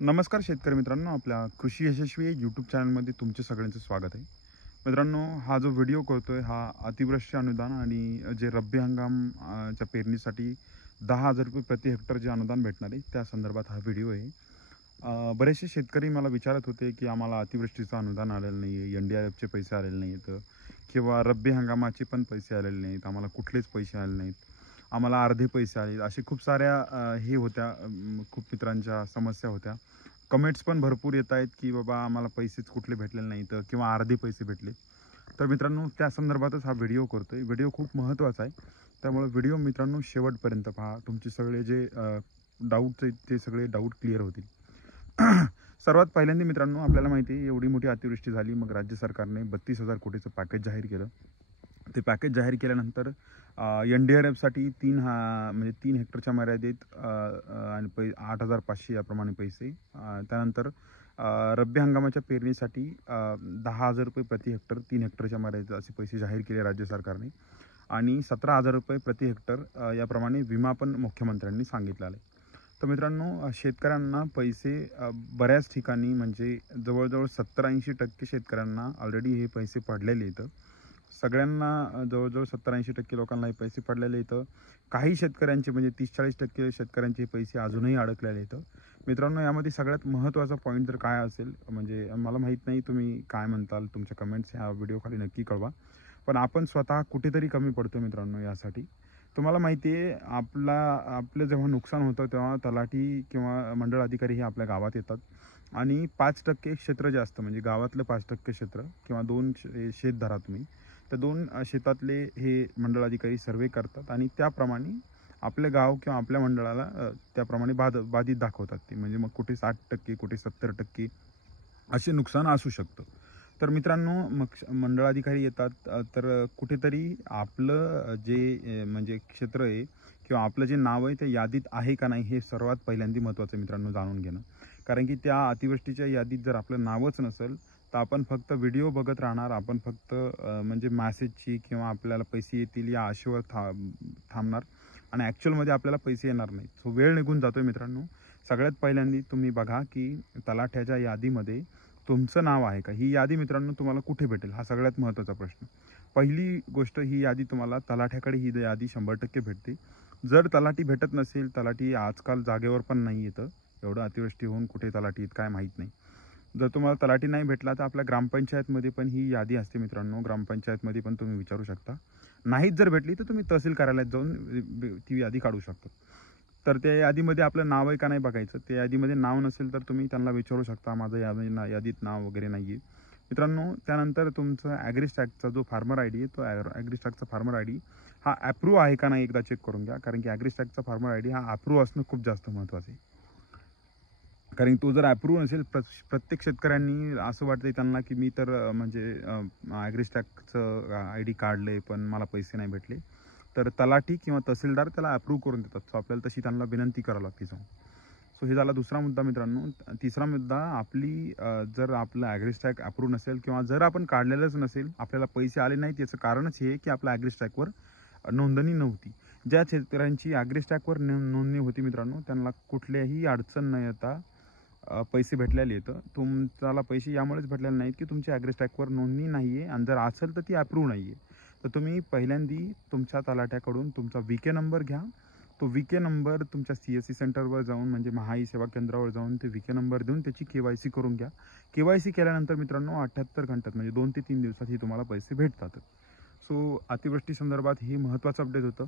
नमस्कार शेतकरी मित्रांनो, आपल्या कृषी यशस्वी यूट्यूब चॅनलमध्ये तुमचे सगळ्यांचं स्वागत आहे. मित्रांनो, हा जो व्हिडिओ करतोय हा अतिवृष्टी अनुदान आणि जे रब्बी हंगाम च्या पेरणीसाठी 10,000 रुपये प्रति हेक्टर जे अनुदान भेटणार आहे त्या संदर्भात हा व्हिडिओ आहे. बरेचसे शेतकरी मला विचारत होते की आम्हाला अतिवृष्टीचं अनुदान आलेलं नाही आहे, NDRFचे पैसे आलेले नाहीत किंवा रब्बी हंगामाचे पण पैसे आलेले नाहीत, आम्हाला कुठलेच पैसे आले नाहीत, आम्हाला अर्धे पैसे आले. असे खूप साऱ्या हे होत्या, खूप मित्रांच्या समस्या होत्या. कमेंट्स पण भरपूर येत आहेत की बाबा आम्हाला पैसेच कुठले भेटलेले नाहीत किंवा अर्धे पैसे भेटले. तर मित्रांनो, त्या संदर्भातच हा व्हिडिओ करतोय. व्हिडिओ खूप महत्त्वाचा आहे, त्यामुळे व्हिडिओ मित्रांनो शेवटपर्यंत पहा. तुमचे सगळे जे डाऊट्स आहेत ते सगळे डाऊट क्लिअर होतील. सर्वात पहिल्यांदा मित्रांनो, आपल्याला माहिती आहे एवढी मोठी अतिवृष्टी झाली, मग राज्य सरकारने 32,000 कोटीचं पॅकेज जाहीर केलं. ते पॅकेज जाहीर केल्यानंतर NDRFसाठी 3 हेक्टरच्या मर्यादेत आणि 8,500 याप्रमाणे पैसे. त्यानंतर रब्बी हंगामाच्या पेरणीसाठी 10,000 रुपये प्रति हेक्टर 3 हेक्टरच्या मर्यादेत असे पैसे जाहीर केले राज्य सरकारने आणि 17,000 रुपये प्रति हेक्टर याप्रमाणे विमा पण मुख्यमंत्र्यांनी सांगितलं आहे. तर मित्रांनो, शेतकऱ्यांना पैसे बऱ्याच ठिकाणी म्हणजे जवळजवळ 70-80% शेतकऱ्यांना ऑलरेडी हे पैसे पडलेले आहेत. सगळ्यांना जवळजवळ 70-80% लोकांना हे पैसे पडलेले आहेत. काही शेतकऱ्यांचे म्हणजे 30-40% शेतकऱ्यांचे पैसे अजूनही अडकलेले आहेत. मित्रांनो, यामध्ये सगळ्यात महत्त्वाचा पॉईंट जर काय असेल, म्हणजे मला माहीत नाही तुम्ही काय म्हणताल, तुमच्या कमेंट्स ह्या व्हिडिओखाली नक्की कळवा. पण आपण स्वतः कुठेतरी कमी पडतो मित्रांनो यासाठी. तुम्हाला माहिती आहे, आपलं जेव्हा नुकसान होतं तेव्हा तलाठी किंवा मंडळ अधिकारी हे आपल्या गावात येतात आणि 5% क्षेत्र जे असतं म्हणजे गावातलं 5% क्षेत्र किंवा 2 शेत धरा तुम्ही, तर 2 शेतातले हे मंडळ अधिकारी सर्वे करतात आणि त्याप्रमाणे आपलं गाव किंवा आपल्या मंडळाला त्याप्रमाणे बाधित दाखवतात ते. म्हणजे मग कुठे 60%, कुठे 70% असे नुकसान असू शकतं. तर मित्रांनो, मग मंडळाधिकारी येतात, तर कुठेतरी आपलं जे म्हणजे क्षेत्र आहे किंवा आपलं जे नाव आहे त्या यादीत आहे का नाही हे सर्वात पहिल्यांदा महत्त्वाचं मित्रांनो जाणून घेणं. कारण की त्या अतिवृष्टीच्या यादीत जर आपलं नावच नसेल तर आपण फक्त व्हिडिओ बघत राहणार, आपण फक्त म्हणजे मॅसेजची किंवा आपल्याला पैसे येतील या आशेवर थांबणार आणि ॲक्च्युअलमध्ये आपल्याला पैसे येणार नाहीत. सो वेळ निघून जातो मित्रांनो. सगळ्यात पहिल्यांदा तुम्ही बघा की तलाठ्याच्या यादीमध्ये तुमचं नाव आहे का. ही यादी मित्रांनो तुम्हाला कुठे भेटेल हा सगळ्यात महत्त्वाचा प्रश्न. पहिली गोष्ट, ही यादी तुम्हाला तलाठ्याकडे ही यादी 100% भेटते. जर तलाठी भेटत नसेल, तलाठी आजकाल जागेवर पण नाही येतं, एवढं अतिवृष्टी होऊन कुठे तलाठी काय माहीत नाही. जर तुम्हाला तलाठी नाही भेटला तर आपल्या ग्रामपंचायतमध्ये पण ही यादी असते मित्रांनो. ग्रामपंचायतमध्ये पण तुम्ही विचारू शकता. नाहीच जर भेटली तर तुम्ही तहसील कार्यालयात जाऊन ती यादी काढू शकता. तर त्या यादीमध्ये आपलं नाव आहे का नाही बघायचं. त्या यादीमध्ये नाव नसेल तर तुम्ही त्यांना विचारू शकता, माझं यादीत नाव वगैरे नाही आहे मित्रांनो. त्यानंतर तुमचं ॲग्रिस्टॅगचा जो फार्मर आय डी आहे, तो ॲग्रिस्टॅगचा फार्मर आय डी हा ॲप्रूव्ह आहे का नाही एकदा चेक करून घ्या. कारण की ॲग्रिस्टॅगचा फार्मर आय डी हा ॲप्रूव्ह असणं खूप जास्त महत्त्वाचं आहे. कारण तो जर ॲप्रूव्ह नसेल, प्रत्येक शेतकऱ्यांनी असं वाटतं त्यांना की मी तर म्हणजे ॲग्रिस्टॅगचं आय डी काढलं आहे पण मला पैसे नाही भेटले, तर तलाठी किंवा तहसीलदार त्याला अप्रूव्ह करून देतात. सो आपल्याला तशी त्यांना विनंती करावी लागते जाऊन. सो हे झाला दुसरा मुद्दा मित्रांनो. तिसरा मुद्दा, आपली जर आपलं ॲग्रिस्टॅग अप्रूव्ह नसेल किंवा जर आपण काढलेलंच नसेल, आपल्याला पैसे आले नाहीत, याचं कारणच हे की आपल्या ॲग्रिस्टॅगवर नोंदणी नव्हती. ज्या शेतकऱ्यांची ॲग्रिस्टॅगवर नोंदणी होती मित्रांनो, त्यांना कुठल्याही अडचण न येता पैसे भेटलेले आहेत. तुम्हाला पैसे यामुळेच भेटलेले नाहीत की तुमच्या ॲग्रिस्टॅगवर नोंदणी नाही आहे आणि जर असेल तर ती अप्रूव्ह नाही आहे. तर तुम्ही पहिल्यांदा तुमच्या तलाठ्याकडून तुमचा VK नंबर घ्या. तो VK नंबर तुमच्या CSC सेंटरवर जाऊन म्हणजे महाई सेवा केंद्रावर जाऊन ते VK नंबर देऊन त्याची KYC करून घ्या. KYC केल्यानंतर मित्रांनो 78 घंट्यात म्हणजे 2 ते 3 दिवसात ही तुम्हाला पैसे भेटतात. सो अतिवृष्टी संदर्भात ही महत्त्वाचं अपडेट होतं.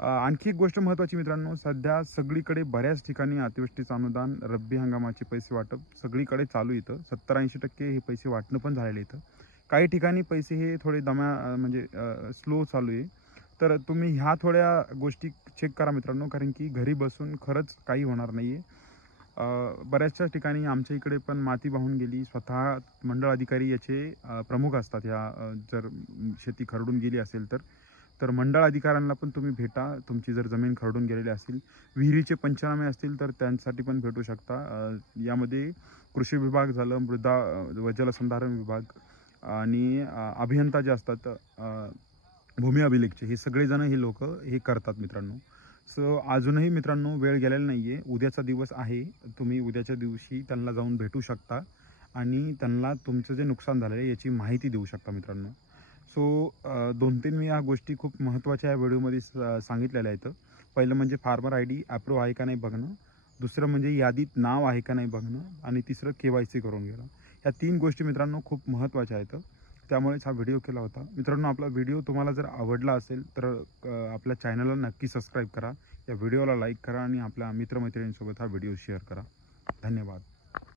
आणखी एक गोष्ट महत्त्वाची मित्रांनो, सध्या सगळीकडे बऱ्याच ठिकाणी अतिवृष्टीचं अनुदान, रब्बी हंगामाचे पैसे वाटप सगळीकडे चालू येतं. 70-80% हे पैसे वाटणं पण झालेलं येतं. काही ठिकाणी पैसे हे थोडे म्हणजे स्लो चालू आहे. तर तुम्ही ह्या थोड्या गोष्टी चेक करा मित्रांनो, कारण की घरी बसून खरंच काही होणार नाही आहे. बऱ्याचशा ठिकाणी आमच्या इकडे पण माती वाहून गेली. स्वतः मंडळ अधिकारी याचे प्रमुख असतात. ह्या जर शेती खरडून गेली असेल तर मंडळ अधिकाऱ्यांना पण तुम्ही भेटा. तुमची जर जमीन खरडून गेलेली असेल, विहिरीचे पंचनामे असतील तर त्यांसाठी पण भेटू शकता. यामध्ये कृषी विभाग झालं, मृदा व जलसंधारण विभाग आणि अभियंता जे असतात, भूमी अभिलेखचे, हे सगळेजण हे लोक हे करतात मित्रांनो. सो अजूनही मित्रांनो वेळ गेलेला नाही आहे. उद्याचा दिवस आहे. तुम्ही उद्याच्या दिवशी त्यांना जाऊन भेटू शकता आणि त्यांना तुमचं जे नुकसान झालेलं आहे याची माहिती देऊ शकता मित्रांनो. सो 2-3 मी या गोष्टी खूप महत्त्वाच्या या व्हिडिओमध्ये सांगितलेल्या आहेत. पहिलं म्हणजे फार्मर आय-डी अप्रूव्ह आहे का नाही बघणं. दुसरं म्हणजे यादीत नाव आहे का नाही बघणं. आणि तिसरं KYC करून घेणं. ह्या 3 गोष्टी मित्रांनो खूप महत्त्वाच्या आहेत. त्यामुळेच हा व्हिडिओ केला होता. मित्रांनो, आपला व्हिडिओ तुम्हाला जर आवडला असेल तर आपल्या चॅनलला नक्की सबस्क्राईब करा. या व्हिडिओला लाईक करा आणि आपल्या मित्रमैत्रिणींसोबत हा व्हिडिओ शेअर करा. धन्यवाद.